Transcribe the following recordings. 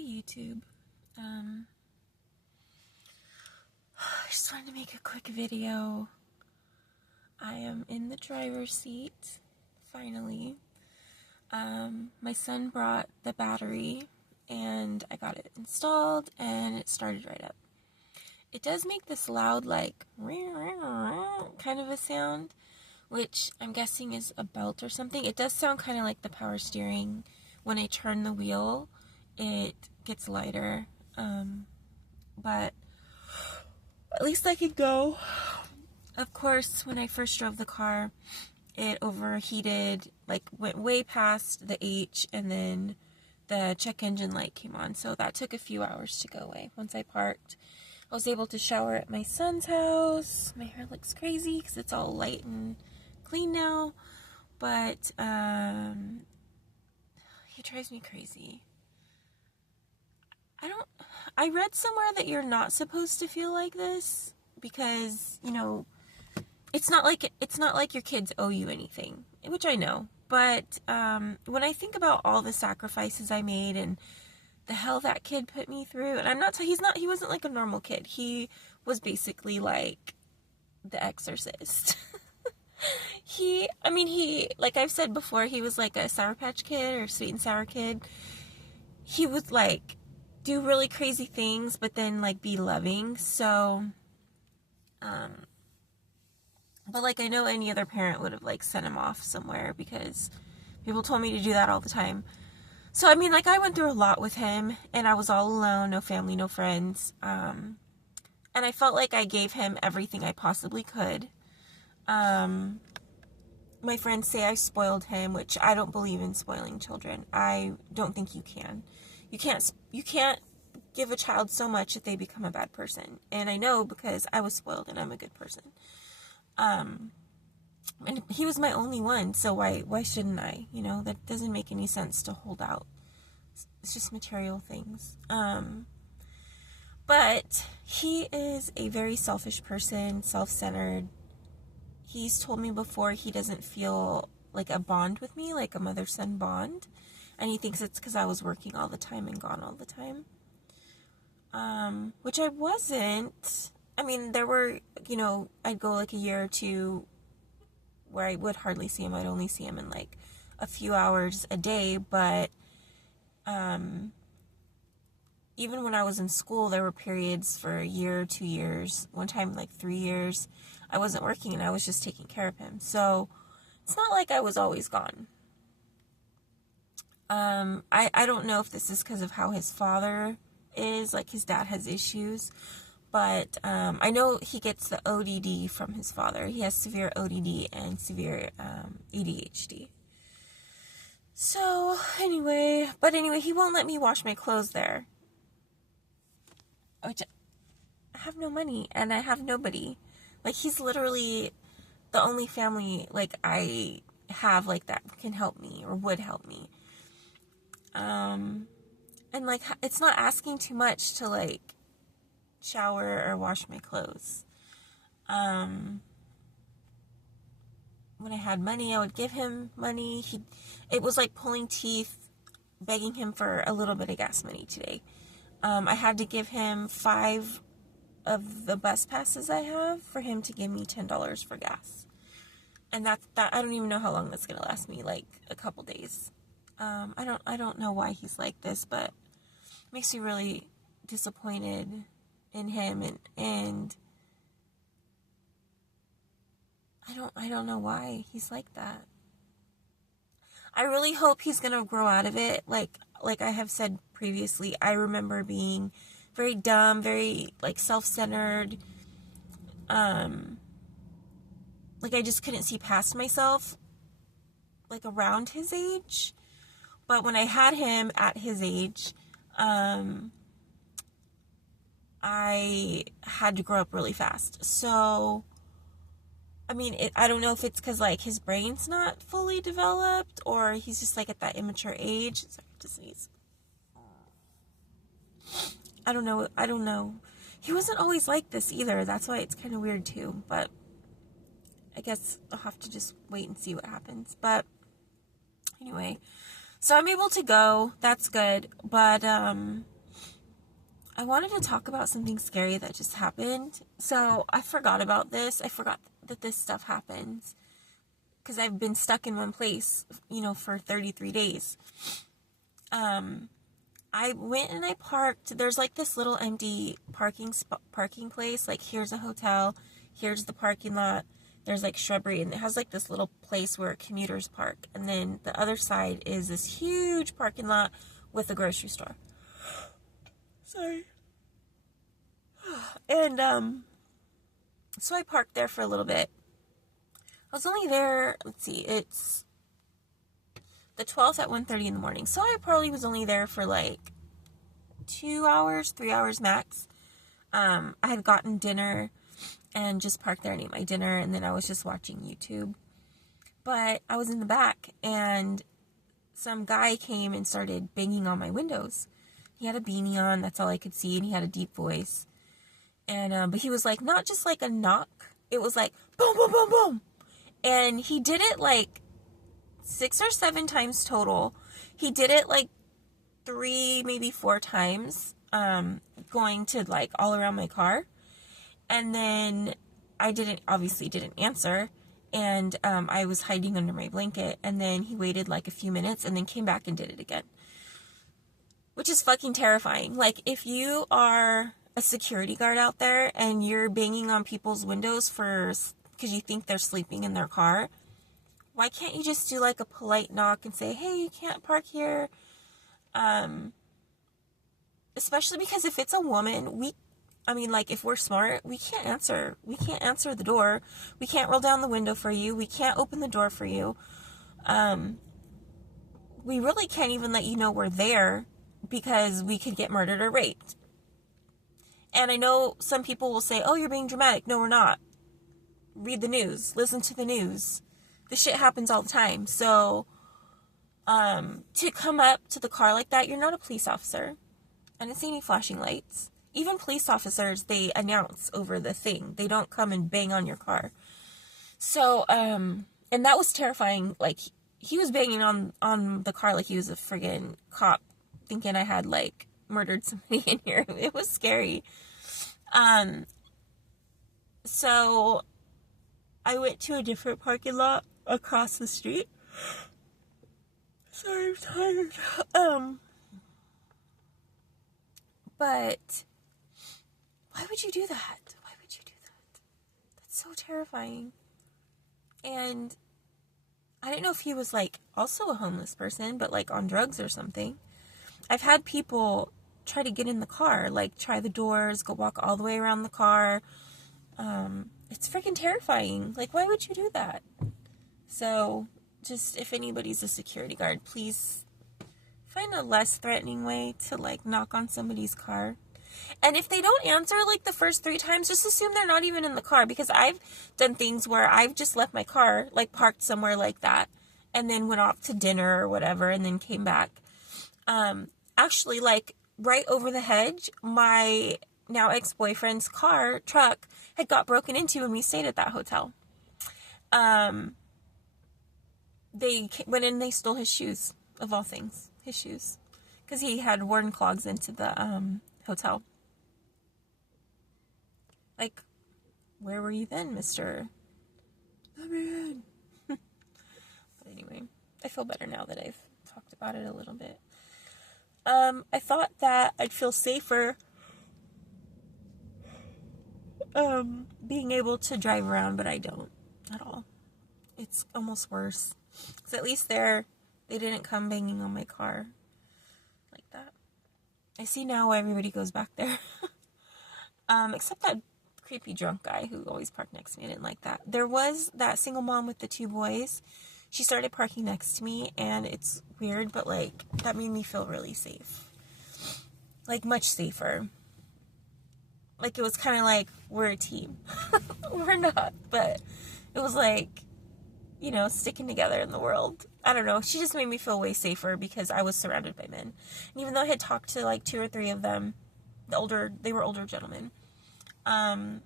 Hey YouTube. I just wanted to make a quick video. I am in the driver's seat, finally. My son brought the battery and I got it installed and it started right up. It does make this loud, like, kind of a sound, which I'm guessing is a belt or something. It does sound kind of like the power steering. When I turn the wheel, it gets lighter, but at least I could go. Of course, when I first drove the car, it overheated, like went way past the H, and then the check engine light came on, so that took a few hours to go away. Once I parked, I was able to shower at my son's house. My hair looks crazy because it's all light and clean now, but he drives me crazy. I read somewhere that you're not supposed to feel like this because, you know, it's not like your kids owe you anything, which I know. But when I think about all the sacrifices I made and the hell that kid put me through, and he wasn't like a normal kid. He was basically like the Exorcist. He, like I've said before, he was like a Sour Patch Kid or Sweet and Sour Kid. He would like do really crazy things, but then like be loving. So, but like I know any other parent would have like sent him off somewhere because people told me to do that all the time. So I mean, like I went through a lot with him, and I was all alone, no family, no friends, and I felt like I gave him everything I possibly could. My friends say I spoiled him, which I don't believe in spoiling children. I don't think you can. You can't give a child so much that they become a bad person. And I know because I was spoiled and I'm a good person. And he was my only one, so why shouldn't I? You know, that doesn't make any sense to hold out. It's just material things. But he is a very selfish person, self-centered. He's told me before he doesn't feel like a bond with me, like a mother-son bond. And he thinks it's because I was working all the time and gone all the time. Which I wasn't. I mean, there were, you know, I'd go like a year or two where I would hardly see him. I'd only see him in like a few hours a day. But even when I was in school, there were periods for a year, 2 years, one time like 3 years. I wasn't working and I was just taking care of him. So it's not like I was always gone. I don't know if this is because of how his father is, like his dad has issues, but I know he gets the ODD from his father. He has severe ODD and severe ADHD. So anyway, he won't let me wash my clothes there. I have no money and I have nobody. Like, he's literally the only family like I have like that can help me or would help me. And like, it's not asking too much to like shower or wash my clothes. When I had money, I would give him money. It was like pulling teeth, begging him for a little bit of gas money today. I had to give him 5 of the bus passes I have for him to give me $10 for gas. And that I don't even know how long that's gonna last me, like a couple days. I don't know why he's like this, but it makes me really disappointed in him, and I don't know why he's like that. I really hope he's gonna grow out of it. Like I have said previously, I remember being very dumb, very like self-centered. Like I just couldn't see past myself, like around his age. But when I had him at his age, I had to grow up really fast. So, I mean, I don't know if it's because, like, his brain's not fully developed, or he's just, like, at that immature age. Sorry, I just sneeze. I don't know. He wasn't always like this either. That's why it's kind of weird, too. But I guess I'll have to just wait and see what happens. But anyway, so I'm able to go. That's good. But I wanted to talk about something scary that just happened. So I forgot about this. I forgot that this stuff happens because I've been stuck in one place, for 33 days. I went and I parked. There's like this little empty parking place. Like, here's a hotel, here's the parking lot. There's like shrubbery, and it has like this little place where commuters park. And then the other side is this huge parking lot with a grocery store. Sorry. And so I parked there for a little bit. I was only there, let's see, it's the 12th at 1:30 in the morning. So I probably was only there for like 2 hours, 3 hours max. I had gotten dinner and just parked there and ate my dinner, and then I was just watching YouTube. But I was in the back, and some guy came and started banging on my windows. He had a beanie on, that's all I could see, and he had a deep voice. And but he was like, not just like a knock, it was like boom, boom, boom, boom. And he did it like 6 or 7 times total. He did it like 3, maybe 4 times, going to like all around my car. And then I obviously didn't answer. And I was hiding under my blanket. And then he waited like a few minutes and then came back and did it again. Which is fucking terrifying. Like, if you are a security guard out there and you're banging on people's windows because you think they're sleeping in their car, why can't you just do like a polite knock and say, hey, you can't park here? Especially because if it's a woman, if we're smart, we can't answer. We can't answer the door. We can't roll down the window for you. We can't open the door for you. We really can't even let you know we're there because we could get murdered or raped. And I know some people will say, oh, you're being dramatic. No, we're not. Read the news. Listen to the news. This shit happens all the time. So, to come up to the car like that, you're not a police officer. I didn't see any flashing lights. Even police officers, they announce over the thing. They don't come and bang on your car. So, and that was terrifying. Like, he was banging on the car like he was a friggin' cop, thinking I had, like, murdered somebody in here. It was scary. So I went to a different parking lot across the street. Sorry, I'm tired. But why would you do that? Why would you do that? That's so terrifying. And I don't know if he was, like, also a homeless person, but, like, on drugs or something. I've had people try to get in the car, like, try the doors, go walk all the way around the car. It's freaking terrifying. Like, why would you do that? So, just, if anybody's a security guard, please find a less threatening way to, like, knock on somebody's car. And if they don't answer, like, the first 3 times, just assume they're not even in the car. Because I've done things where I've just left my car, like, parked somewhere like that, and then went off to dinner or whatever, and then came back. Actually, like, right over the hedge, my now ex-boyfriend's truck had got broken into when we stayed at that hotel. They went in and they stole his shoes, of all things, his shoes, because he had worn clogs into the hotel. Like, where were you then, mister? Let me in. But anyway, I feel better now that I've talked about it a little bit. I thought that I'd feel safer being able to drive around, but I don't at all. It's almost worse. Because at least they didn't come banging on my car like that. I see now why everybody goes back there. Except that creepy drunk guy who always parked next to me. I didn't like that. There was that single mom with the 2 boys. She started parking next to me, and it's weird, but, like, that made me feel really safe. Like, much safer. Like, it was kind of like, we're a team. We're not, but it was like, sticking together in the world. I don't know. She just made me feel way safer because I was surrounded by men. And even though I had talked to, like, 2 or 3 of them, they were older gentlemen. I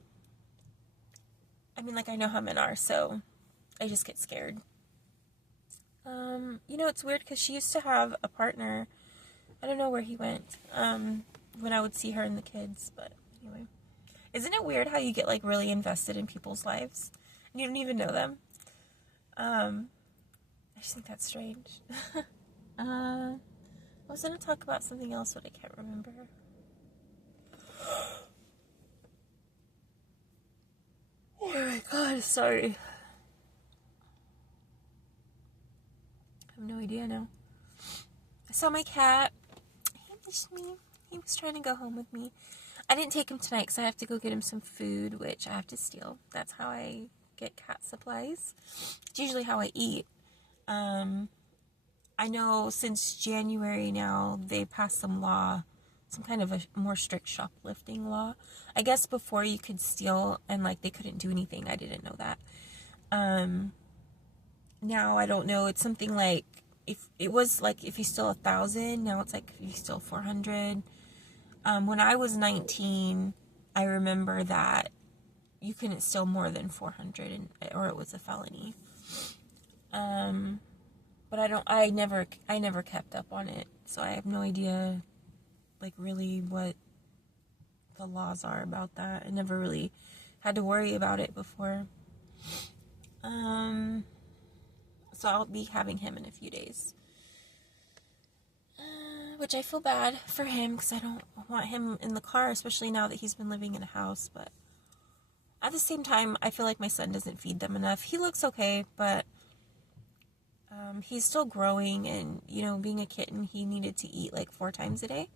know how men are, so I just get scared. It's weird because she used to have a partner. I don't know where he went. when I would see her and the kids. But anyway, isn't it weird how you get like really invested in people's lives and you don't even know them? I just think that's strange. I was gonna talk about something else, but I can't remember. Oh my god, sorry. I have no idea now. I saw my cat. He missed me. He was trying to go home with me. I didn't take him tonight because I have to go get him some food, which I have to steal. That's how I get cat supplies. It's usually how I eat. I know since January now, they passed some law, some kind of a more strict shoplifting law. I guess before you could steal and like they couldn't do anything. I didn't know that. Now I don't know. It's something like if it was like if you steal 1,000, now it's like if you steal 400. When I was 19, I remember that you couldn't steal more than 400 or it was a felony. But I never kept up on it. So I have no idea like really what the laws are about that. I never really had to worry about it before. So I'll be having him in a few days. Which I feel bad for him because I don't want him in the car, especially now that he's been living in a house. But at the same time, I feel like my son doesn't feed them enough. He looks okay, but he's still growing. And, you know, being a kitten, he needed to eat like 4 times a day.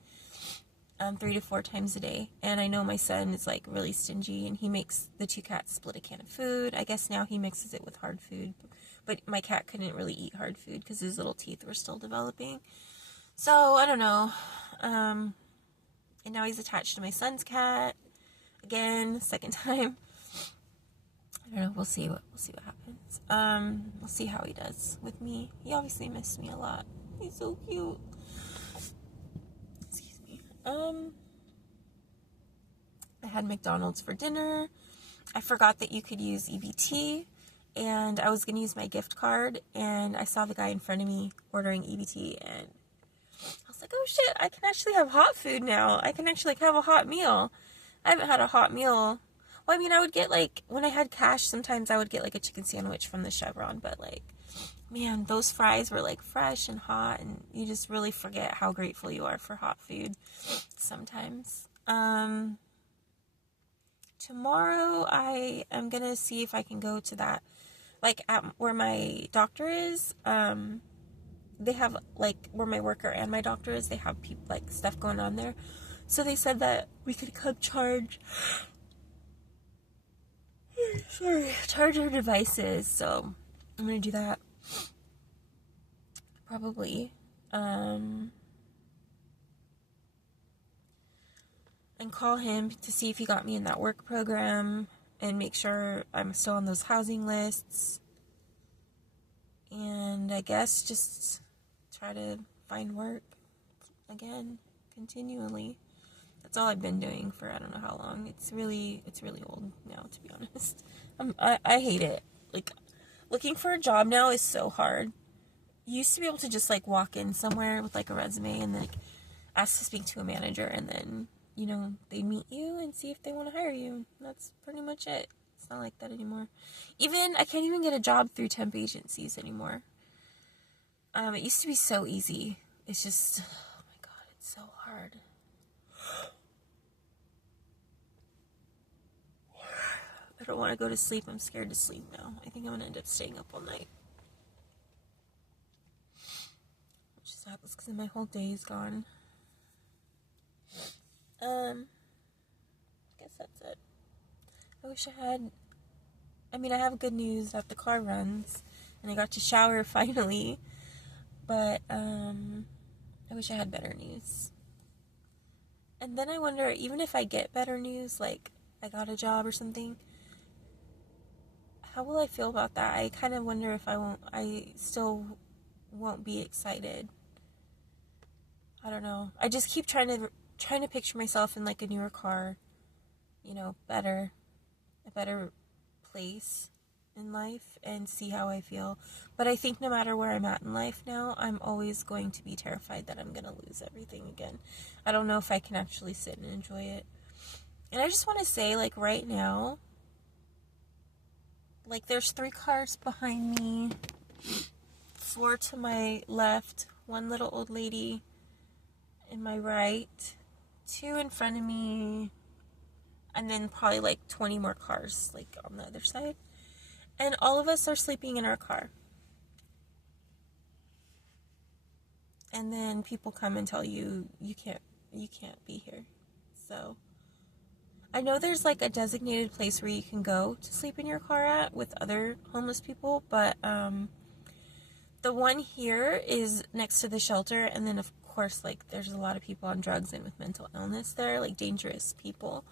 3 to 4 times a day. And I know my son is like really stingy and he makes the 2 cats split a can of food. I guess now he mixes it with hard food. But my cat couldn't really eat hard food because his little teeth were still developing. So, I don't know. And now he's attached to my son's cat. Again, second time. I don't know. We'll see what happens. We'll see how he does with me. He obviously missed me a lot. He's so cute. Excuse me. I had McDonald's for dinner. I forgot that you could use EBT. And I was going to use my gift card. And I saw the guy in front of me ordering EBT. And I was like, oh shit, I can actually have hot food now. I can actually have a hot meal. I haven't had a hot meal. Well, I mean, I would get like, when I had cash, sometimes I would get like a chicken sandwich from the Chevron. But like, man, those fries were like fresh and hot. And you just really forget how grateful you are for hot food sometimes. Tomorrow I am going to see if I can go to that, like at where my doctor is. They have like where my worker and my doctor is, they have like stuff going on there. So they said that we could come charge our devices. So I'm gonna do that probably. And call him to see if he got me in that work program and make sure I'm still on those housing lists. And I guess just try to find work again continually. That's all I've been doing for I don't know how long. It's really old now, to be honest. I hate it. Like, looking for a job now is so hard. You used to be able to just like walk in somewhere with like a resume and like ask to speak to a manager, and then, you know, they meet you and see if they want to hire you. That's pretty much it. It's not like that anymore. I can't even get a job through temp agencies anymore. It used to be so easy. It's just, oh my god, it's so hard. I don't want to go to sleep. I'm scared to sleep now. I think I'm going to end up staying up all night. Which is sad because my whole day is gone. I guess that's it. I wish I have good news that the car runs and I got to shower finally, but I wish I had better news. And then I wonder, even if I get better news, like I got a job or something, how will I feel about that? I kind of wonder if I still won't be excited. I don't know. I just keep trying to picture myself in like a newer car, you know, a better place in life and see how I feel. But I think no matter where I'm at in life now, I'm always going to be terrified that I'm going to lose everything again. I don't know if I can actually sit and enjoy it. And I just want to say, like, right now, like, there's 3 cars behind me, 4 to my left, 1 little old lady in my right, 2 in front of me, and then probably like 20 more cars, like, on the other side. And all of us are sleeping in our car. And then people come and tell you, you can't be here. So I know there's like a designated place where you can go to sleep in your car at with other homeless people, but the one here is next to the shelter, and then of course, like, there's a lot of people on drugs and with mental illness there, like dangerous people,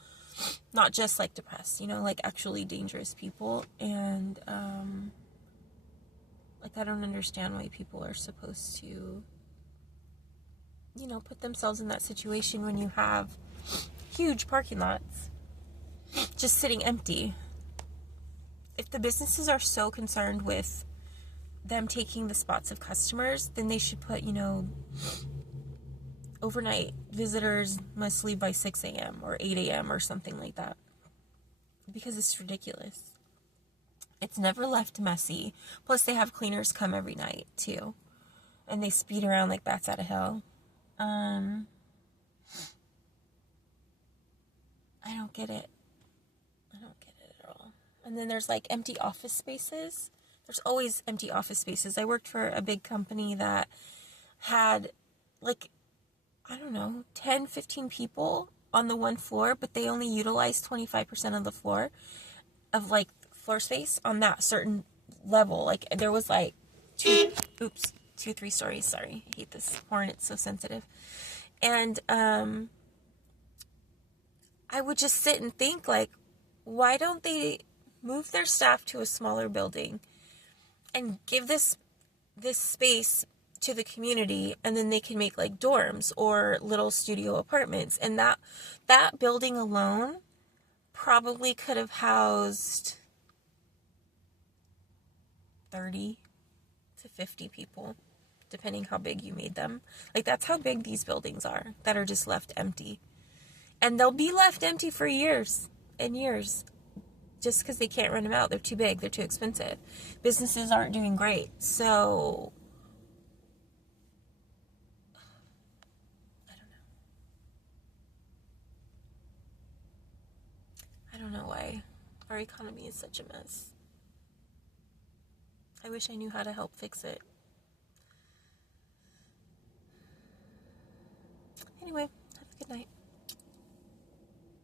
not just like depressed, you know, like actually dangerous people. And like, I don't understand why people are supposed to, you know, put themselves in that situation when you have huge parking lots just sitting empty. If the businesses are so concerned with them taking the spots of customers, then they should put, you know, overnight visitors must leave by 6 a.m. or 8 a.m. or something like that. Because it's ridiculous. It's never left messy. Plus, they have cleaners come every night, too. And they speed around like bats out of hell. I don't get it. I don't get it at all. And then there's like empty office spaces. There's always empty office spaces. I worked for a big company that had like, I don't know, 10, 15 people on the one floor, but they only utilized 25% of the floor, of like floor space on that certain level. Like, there was like 2, 3 stories. Sorry, I hate this horn. It's so sensitive. And I would just sit and think, like, why don't they move their staff to a smaller building and give this space to the community, and then they can make like dorms or little studio apartments. And that building alone probably could have housed 30 to 50 people, depending how big you made them. Like, that's how big these buildings are that are just left empty. And they'll be left empty for years and years, just because they can't rent them out. They're too big. They're too expensive. Businesses aren't doing great. So, I don't know why our economy is such a mess. I wish I knew how to help fix it. Anyway.